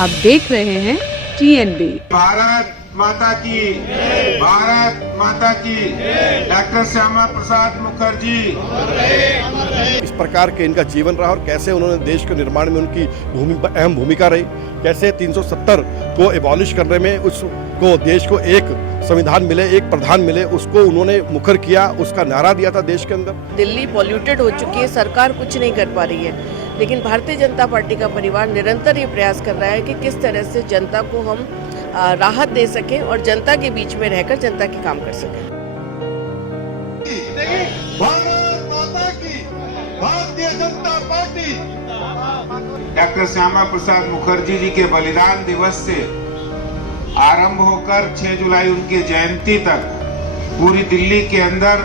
आप देख रहे हैं TNB। भारत माता की, भारत माता की, डॉक्टर श्यामा प्रसाद मुखर्जी। इस प्रकार के इनका जीवन रहा और कैसे उन्होंने देश के निर्माण में उनकी अहम भूमिका रही, कैसे 370 को एबॉलिश करने में उसको देश को एक संविधान मिले, एक प्रधान मिले, उसको उन्होंने मुखर किया, उसका नारा दिया था देश के अंदर। दिल्ली पॉल्यूटेड हो चुकी है, सरकार कुछ नहीं कर पा रही है, लेकिन भारतीय जनता पार्टी का परिवार निरंतर ये प्रयास कर रहा है कि किस तरह से जनता को हम राहत दे सकें और जनता के बीच में रहकर जनता के काम कर सकें। भारत माता की, भारतीय जनता पार्टी। डॉक्टर श्यामा प्रसाद मुखर्जी जी के बलिदान दिवस से आरंभ होकर 6 जुलाई उनकी जयंती तक पूरी दिल्ली के अंदर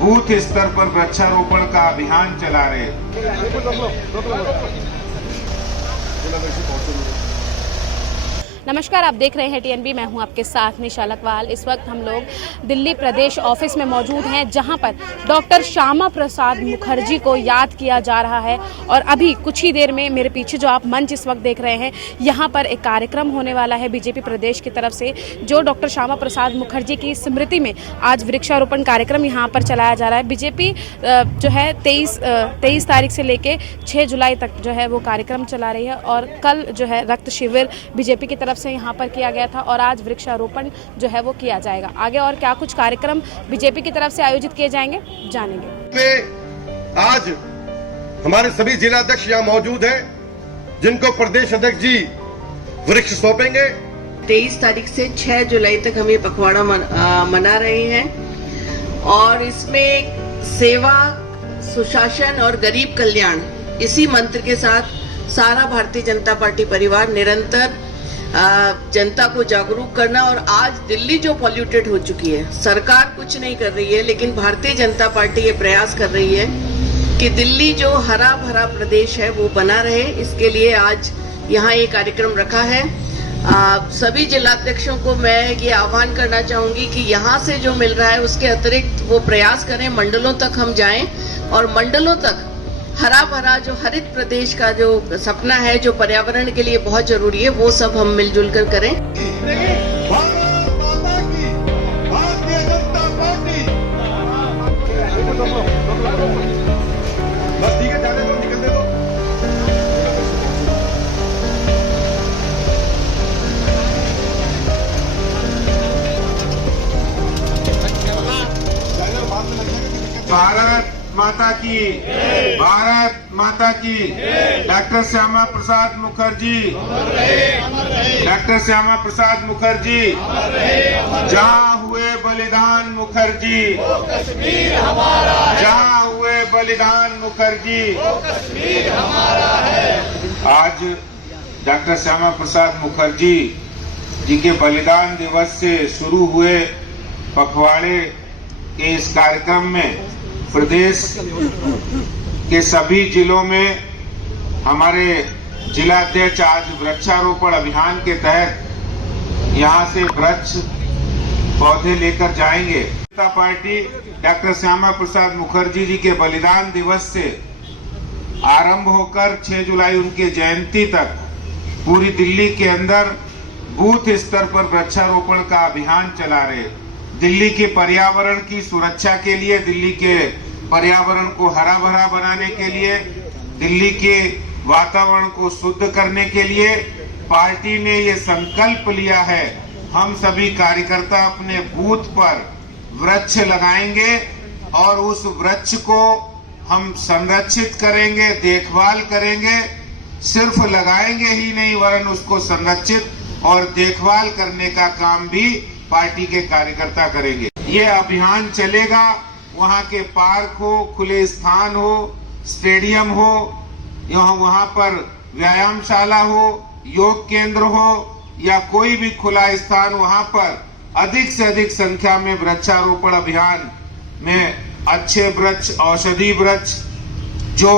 बूथ स्तर पर वृक्षारोपण का अभियान चला रहे। नमस्कार, आप देख रहे हैं TNB। मैं हूं आपके साथ निशा लकवाल। इस वक्त हम लोग दिल्ली प्रदेश ऑफिस में मौजूद हैं, जहां पर डॉक्टर श्यामा प्रसाद मुखर्जी को याद किया जा रहा है। और अभी कुछ ही देर में मेरे पीछे जो आप मंच इस वक्त देख रहे हैं, यहां पर एक कार्यक्रम होने वाला है बीजेपी प्रदेश की तरफ से, जो डॉक्टर श्यामा प्रसाद मुखर्जी की स्मृति में आज वृक्षारोपण कार्यक्रम यहां पर चलाया जा रहा है। बीजेपी जो है 23 तारीख से लेके 6 जुलाई तक जो है वो कार्यक्रम चला रही है। और कल जो है रक्त शिविर बीजेपी की तरफ से यहाँ पर किया गया था और आज वृक्षारोपण जो है वो किया जाएगा। आगे और क्या कुछ कार्यक्रम बीजेपी की तरफ से आयोजित किए जाएंगे, जानेंगे। आज हमारे सभी जिलाध्यक्ष यहाँ मौजूद हैं, जिनको प्रदेश अध्यक्ष जी वृक्ष सौंपेंगे। 23 तारीख से 6 जुलाई तक हम ये पखवाड़ा मना रहे हैं और इसमें सेवा, सुशासन और गरीब कल्याण, इसी मंत्र के साथ सारा भारतीय जनता पार्टी परिवार निरंतर जनता को जागरूक करना। और आज दिल्ली जो पॉल्यूटेड हो चुकी है, सरकार कुछ नहीं कर रही है, लेकिन भारतीय जनता पार्टी ये प्रयास कर रही है कि दिल्ली जो हरा भरा प्रदेश है वो बना रहे। इसके लिए आज यहाँ ये कार्यक्रम रखा है। सभी जिलाध्यक्षों को मैं ये आह्वान करना चाहूंगी कि यहाँ से जो मिल रहा है उसके अतिरिक्त वो प्रयास करें, मंडलों तक हम जाएं और मंडलों तक हरा भरा जो हरित प्रदेश का जो सपना है, जो पर्यावरण के लिए बहुत जरूरी है, वो सब हम मिलजुल कर करें। भारत माता की, भारतीय जनता पार्टी। बस ठीक है, जाने दो, निकलने दो। भारत माता की, भारत माता की, डॉक्टर श्यामा प्रसाद मुखर्जी, डॉक्टर श्यामा प्रसाद मुखर्जी। जहाँ हुए बलिदान मुखर्जी, जहाँ हुए बलिदान मुखर्जी। आज डॉक्टर श्यामा प्रसाद मुखर्जी जी के बलिदान दिवस से शुरू हुए पखवाड़े के इस कार्यक्रम में प्रदेश के सभी जिलों में हमारे जिलाध्यक्ष आज वृक्षारोपण अभियान के तहत यहाँ से वृक्ष पौधे लेकर जाएंगे। जनता पार्टी डॉक्टर श्यामा प्रसाद मुखर्जी जी के बलिदान दिवस से आरंभ होकर 6 जुलाई उनकी जयंती तक पूरी दिल्ली के अंदर बूथ स्तर पर वृक्षारोपण का अभियान चला रहे। दिल्ली के पर्यावरण की सुरक्षा के लिए, दिल्ली के पर्यावरण को हरा भरा बनाने के लिए, दिल्ली के वातावरण को शुद्ध करने के लिए पार्टी ने ये संकल्प लिया है, हम सभी कार्यकर्ता अपने बूथ पर वृक्ष लगाएंगे और उस वृक्ष को हम संरक्षित करेंगे, देखभाल करेंगे। सिर्फ लगाएंगे ही नहीं, वरन उसको संरक्षित और देखभाल करने का काम भी पार्टी के कार्यकर्ता करेंगे। ये अभियान चलेगा, वहाँ के पार्क हो, खुले स्थान हो, स्टेडियम हो, वहाँ पर व्यायामशाला हो, योग केंद्र हो या कोई भी खुला स्थान, वहाँ पर अधिक से अधिक संख्या में वृक्षारोपण अभियान में अच्छे वृक्ष, औषधि वृक्ष, जो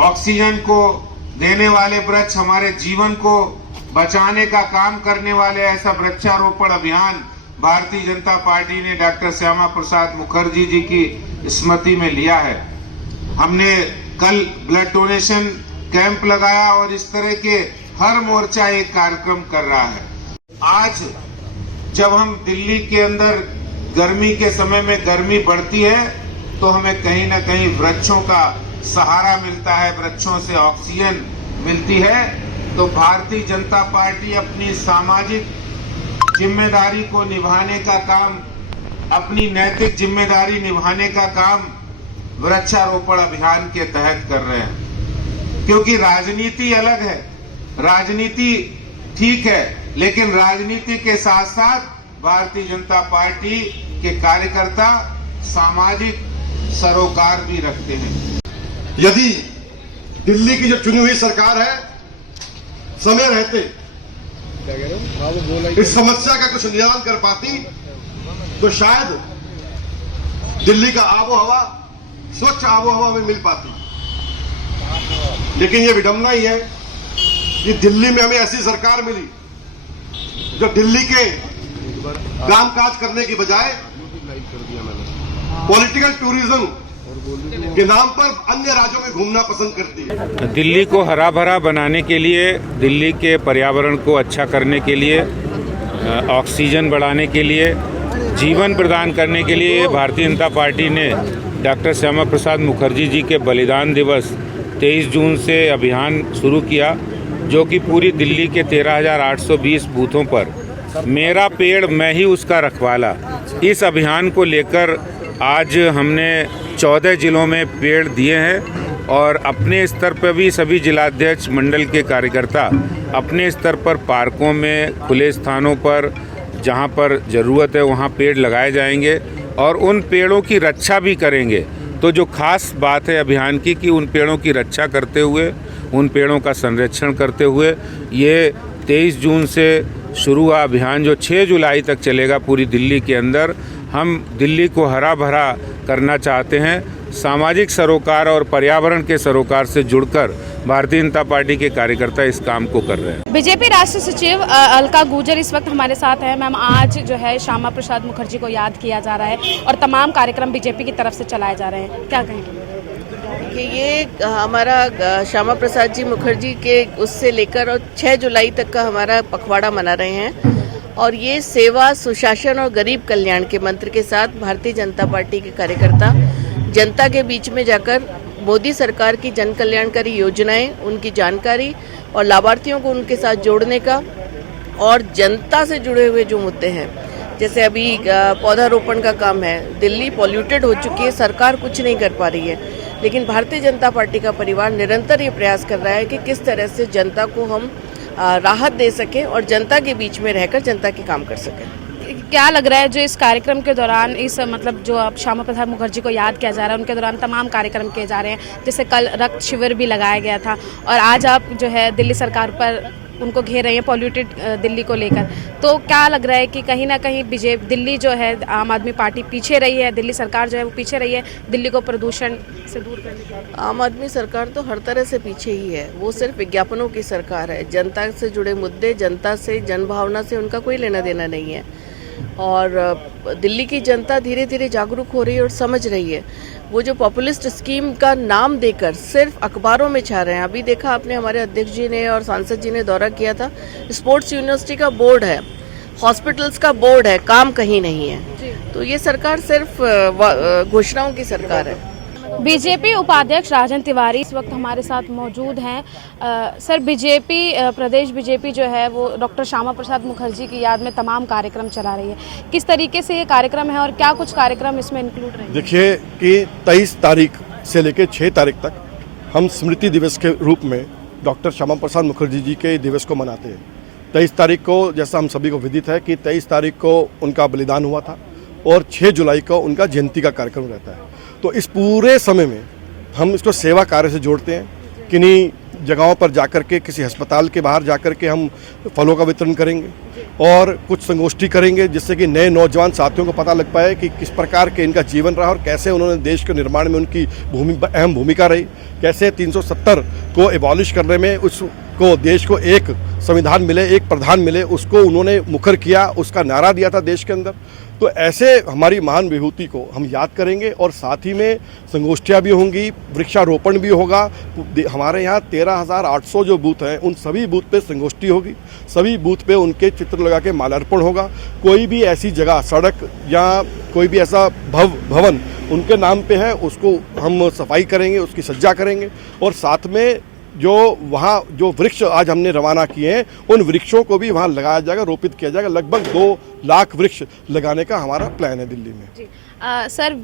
ऑक्सीजन को देने वाले वृक्ष, हमारे जीवन को बचाने का काम करने वाले, ऐसा वृक्षारोपण अभियान भारतीय जनता पार्टी ने डॉक्टर श्यामा प्रसाद मुखर्जी जी की स्मृति में लिया है। हमने कल ब्लड डोनेशन कैंप लगाया और इस तरह के हर मोर्चा एक कार्यक्रम कर रहा है। आज जब हम दिल्ली के अंदर गर्मी के समय में गर्मी बढ़ती है तो हमें कहीं ना कहीं वृक्षों का सहारा मिलता है, वृक्षों से ऑक्सीजन मिलती है। तो भारतीय जनता पार्टी अपनी सामाजिक जिम्मेदारी को निभाने का काम, अपनी नैतिक जिम्मेदारी निभाने का काम वृक्षारोपण अभियान के तहत कर रहे हैं। क्योंकि राजनीति अलग है, राजनीति ठीक है, लेकिन राजनीति के साथ साथ भारतीय जनता पार्टी के कार्यकर्ता सामाजिक सरोकार भी रखते हैं। यदि दिल्ली की जो चुनी हुई सरकार है समय रहते इस समस्या का कुछ निदान कर पाती तो शायद दिल्ली का आबो हवा, स्वच्छ आबो हवा में मिल पाती। लेकिन ये विडंबना ही है कि दिल्ली में हमें ऐसी सरकार मिली जो दिल्ली के कामकाज करने की बजाय पॉलिटिकल टूरिज्म के नाम पर अन्य राज्यों में घूमना पसंद करती है। दिल्ली को हरा भरा बनाने के लिए, दिल्ली के पर्यावरण को अच्छा करने के लिए, ऑक्सीजन बढ़ाने के लिए, जीवन प्रदान करने के लिए भारतीय जनता पार्टी ने डॉक्टर श्यामा प्रसाद मुखर्जी जी के बलिदान दिवस 23 जून से अभियान शुरू किया, जो कि पूरी दिल्ली के 13,820 बूथों पर मेरा पेड़ मैं ही उसका रखवाला, इस अभियान को लेकर आज हमने 14 जिलों में पेड़ दिए हैं और अपने स्तर पर भी सभी जिलाध्यक्ष मंडल के कार्यकर्ता अपने स्तर पर पार्कों में, खुले स्थानों पर जहां पर ज़रूरत है वहां पेड़ लगाए जाएंगे और उन पेड़ों की रक्षा भी करेंगे। तो जो खास बात है अभियान की कि उन पेड़ों की रक्षा करते हुए, उन पेड़ों का संरक्षण करते हुए ये 23 जून से शुरू हुआ अभियान जो 6 जुलाई तक चलेगा पूरी दिल्ली के अंदर, हम दिल्ली को हरा भरा करना चाहते हैं। सामाजिक सरोकार और पर्यावरण के सरोकार से जुड़कर भारतीय जनता पार्टी के कार्यकर्ता इस काम को कर रहे हैं। बीजेपी राष्ट्रीय सचिव अलका गुर्जर इस वक्त हमारे साथ है। मैम, आज जो है श्यामा प्रसाद मुखर्जी को याद किया जा रहा है और तमाम कार्यक्रम बीजेपी की तरफ से चलाए जा रहे हैं, क्या कहेंगे? ये हमारा श्यामा प्रसाद जी मुखर्जी के उससे लेकर और 6 जुलाई तक का हमारा पखवाड़ा मना रहे हैं और ये सेवा, सुशासन और गरीब कल्याण के मंत्र के साथ भारतीय जनता पार्टी के कार्यकर्ता जनता के बीच में जाकर मोदी सरकार की जन कल्याणकारी योजनाएं, उनकी जानकारी और लाभार्थियों को उनके साथ जोड़ने का और जनता से जुड़े हुए जो मुद्दे हैं, जैसे अभी पौधारोपण का काम है। दिल्ली पॉल्यूटेड हो चुकी है, सरकार कुछ नहीं कर पा रही है, लेकिन भारतीय जनता पार्टी का परिवार निरंतर ये प्रयास कर रहा है कि किस तरह से जनता को हम राहत दे सकें और जनता के बीच में रहकर जनता के काम कर सकें। क्या लग रहा है जो इस कार्यक्रम के दौरान इस मतलब जो अब श्यामा प्रसाद मुखर्जी को याद किया जा रहा है उनके दौरान तमाम कार्यक्रम किए जा रहे हैं, जैसे कल रक्त शिविर भी लगाया गया था और आज आप जो है दिल्ली सरकार पर उनको घेर रहे हैं पॉल्यूटेड दिल्ली को लेकर, तो क्या लग रहा है कि कहीं ना कहीं दिल्ली जो है आम आदमी पार्टी पीछे रही है, दिल्ली सरकार जो है वो पीछे रही है दिल्ली को प्रदूषण से दूर करने के लिए? आम आदमी सरकार तो हर तरह से पीछे ही है, वो सिर्फ विज्ञापनों की सरकार है। जनता से जुड़े मुद्दे, जनता से, जनभावना से उनका कोई लेना देना नहीं है और दिल्ली की जनता धीरे धीरे जागरूक हो रही है और समझ रही है। वो जो पॉपुलिस्ट स्कीम का नाम देकर सिर्फ अखबारों में छा रहे हैं। अभी देखा आपने, हमारे अध्यक्ष जी ने और सांसद जी ने दौरा किया था, स्पोर्ट्स यूनिवर्सिटी का बोर्ड है, हॉस्पिटल्स का बोर्ड है, काम कहीं नहीं है। तो ये सरकार सिर्फ घोषणाओं की सरकार है। बीजेपी उपाध्यक्ष राजन तिवारी इस वक्त हमारे साथ मौजूद हैं। सर, बीजेपी प्रदेश बीजेपी जो है वो डॉक्टर श्यामा प्रसाद मुखर्जी की याद में तमाम कार्यक्रम चला रही है, किस तरीके से ये कार्यक्रम है और क्या कुछ कार्यक्रम इसमें इंक्लूड रहे? देखिए कि 23 तारीख से लेकर 6 तारीख तक हम स्मृति दिवस के रूप में डॉक्टर श्यामा प्रसाद मुखर्जी जी के दिवस को मनाते हैं। 23 तारीख को, जैसा हम सभी को विदित है कि 23 तारीख को उनका बलिदान हुआ था और 6 जुलाई को उनका जयंती का कार्यक्रम रहता है। तो इस पूरे समय में हम इसको सेवा कार्य से जोड़ते हैं। किन्हीं जगहों पर जाकर के, किसी अस्पताल के बाहर जाकर के हम फलों का वितरण करेंगे और कुछ संगोष्ठी करेंगे, जिससे कि नए नौजवान साथियों को पता लग पाए कि किस प्रकार के इनका जीवन रहा और कैसे उन्होंने देश के निर्माण में उनकी अहम भूमिका रही, कैसे 370 को एबॉलिश करने में को देश को एक संविधान मिले, एक प्रधान मिले, उसको उन्होंने मुखर किया, उसका नारा दिया था देश के अंदर। तो ऐसे हमारी महान विभूति को हम याद करेंगे और साथ ही में संगोष्ठियाँ भी होंगी, वृक्षारोपण भी होगा। हमारे यहाँ 13,800 जो बूथ हैं उन सभी बूथ पे संगोष्ठी होगी, सभी बूथ पे उनके चित्र लगा के माल्यार्पण होगा। कोई भी ऐसी जगह, सड़क या कोई भी ऐसा भवन उनके नाम पे है उसको हम सफाई करेंगे, उसकी सज्जा करेंगे। और साथ में जो वहाँ जो वृक्ष आज हमने रवाना किए हैं उन वृक्षों को भी वहाँ लगाया जाएगा, रोपित किया जाएगा। लगभग 2 लाख वृक्ष लगाने का हमारा प्लान है दिल्ली में। सर,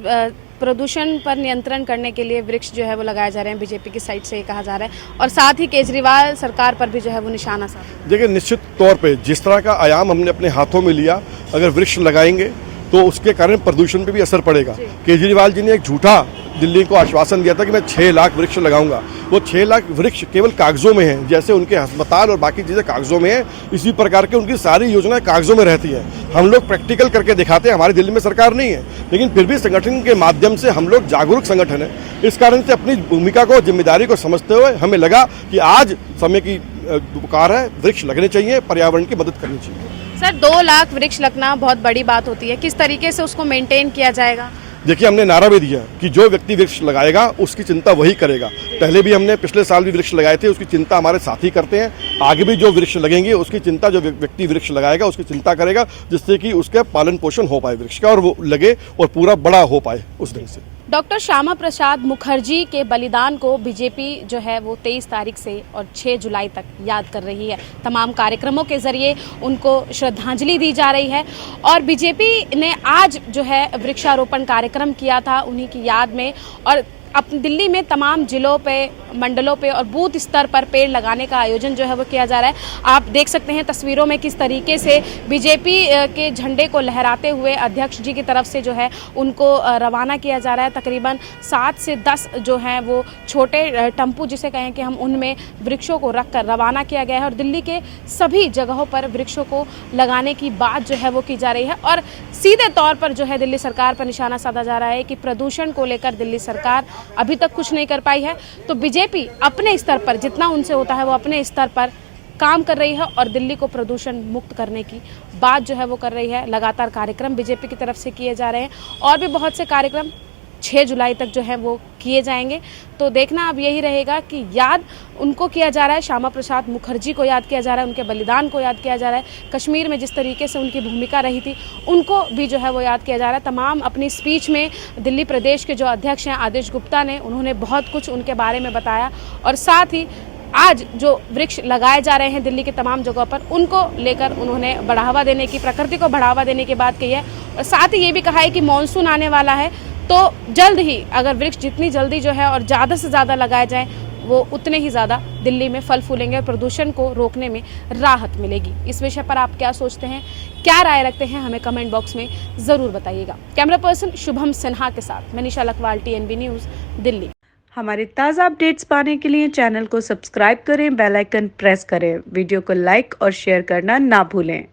प्रदूषण पर नियंत्रण करने के लिए वृक्ष जो है वो लगाए जा रहे हैं, बीजेपी की साइड से ये कहा जा रहा है, और साथ ही केजरीवाल सरकार पर भी जो है वो निशाना साधा। देखिए, निश्चित तौर पे जिस तरह का आयाम हमने अपने हाथों में लिया, अगर वृक्ष लगाएंगे तो उसके कारण प्रदूषण पे भी असर पड़ेगा। केजरीवाल जी ने एक झूठा दिल्ली को आश्वासन दिया था कि मैं 6 लाख वृक्ष लगाऊंगा। वो 6 लाख वृक्ष केवल कागजों में हैं, जैसे उनके अस्पताल और बाकी चीज़ें कागजों में हैं, इसी प्रकार के उनकी सारी योजनाएं कागजों में रहती हैं। हम लोग प्रैक्टिकल करके दिखाते हैं। हमारी दिल्ली में सरकार नहीं है, लेकिन फिर भी संगठन के माध्यम से हम लोग जागरूक संगठन है। इस कारण से अपनी भूमिका को, जिम्मेदारी को समझते हुए हमें लगा कि आज समय की पुकार है, वृक्ष लगने चाहिए, पर्यावरण की मदद करनी चाहिए। सर, 2 लाख वृक्ष लगना बहुत बड़ी बात होती है, किस तरीके से उसको मेंटेन किया जाएगा? देखिए, हमने नारा भी दिया कि जो व्यक्ति वृक्ष लगाएगा उसकी चिंता वही करेगा। पहले भी हमने पिछले साल भी वृक्ष लगाए थे, उसकी चिंता हमारे साथी करते हैं। आगे भी जो वृक्ष लगेंगे उसकी चिंता जो व्यक्ति वृक्ष लगाएगा उसकी चिंता करेगा, जिससे कि उसका पालन पोषण हो पाए वृक्ष का, और वो लगे और पूरा बड़ा हो पाए उस ढंग से। डॉक्टर श्यामा प्रसाद मुखर्जी के बलिदान को बीजेपी जो है वो 23 तारीख से और 6 जुलाई तक याद कर रही है। तमाम कार्यक्रमों के जरिए उनको श्रद्धांजलि दी जा रही है, और बीजेपी ने आज जो है वृक्षारोपण कार्यक्रम किया था उन्हीं की याद में। और अब दिल्ली में तमाम जिलों पे, मंडलों पे और बूथ स्तर पर पेड़ लगाने का आयोजन जो है वो किया जा रहा है। आप देख सकते हैं तस्वीरों में किस तरीके से बीजेपी के झंडे को लहराते हुए अध्यक्ष जी की तरफ से जो है उनको रवाना किया जा रहा है। तकरीबन 7 से 10 जो हैं वो छोटे टम्पू जिसे कहें कि हम, उनमें वृक्षों को रखकर रवाना किया गया है, और दिल्ली के सभी जगहों पर वृक्षों को लगाने की बात जो है वो की जा रही है। और सीधे तौर पर जो है दिल्ली सरकार पर निशाना साधा जा रहा है कि प्रदूषण को लेकर दिल्ली सरकार अभी तक कुछ नहीं कर पाई है। तो बीजेपी अपने स्तर पर जितना उनसे होता है वो अपने स्तर पर काम कर रही है और दिल्ली को प्रदूषण मुक्त करने की बात जो है वो कर रही है। लगातार कार्यक्रम बीजेपी की तरफ से किए जा रहे हैं, और भी बहुत से कार्यक्रम 6 जुलाई तक जो है वो किए जाएंगे। तो देखना अब यही रहेगा कि याद उनको किया जा रहा है, श्यामा प्रसाद मुखर्जी को याद किया जा रहा है, उनके बलिदान को याद किया जा रहा है। कश्मीर में जिस तरीके से उनकी भूमिका रही थी उनको भी जो है वो याद किया जा रहा है। तमाम अपनी स्पीच में दिल्ली प्रदेश के जो अध्यक्ष हैं आदेश गुप्ता ने, उन्होंने बहुत कुछ उनके बारे में बताया, और साथ ही आज जो वृक्ष लगाए जा रहे हैं दिल्ली के तमाम जगहों पर उनको लेकर उन्होंने बढ़ावा देने की, प्रकृति को बढ़ावा देने की बात कही है। और साथ ही ये भी कहा है कि मॉनसून आने वाला है, तो जल्द ही अगर वृक्ष जितनी जल्दी जो है और ज़्यादा से ज़्यादा लगाए जाएं वो उतने ही ज़्यादा दिल्ली में फल फूलेंगे और प्रदूषण को रोकने में राहत मिलेगी। इस विषय पर आप क्या सोचते हैं, क्या राय रखते हैं, हमें कमेंट बॉक्स में ज़रूर बताइएगा। कैमरा पर्सन शुभम सिन्हा के साथ मैं निशा लखवाल, TNB न्यूज़, दिल्ली। हमारे ताज़ा अपडेट्स पाने के लिए चैनल को सब्सक्राइब करें, बेल आइकन प्रेस करें, वीडियो को लाइक और शेयर करना ना भूलें।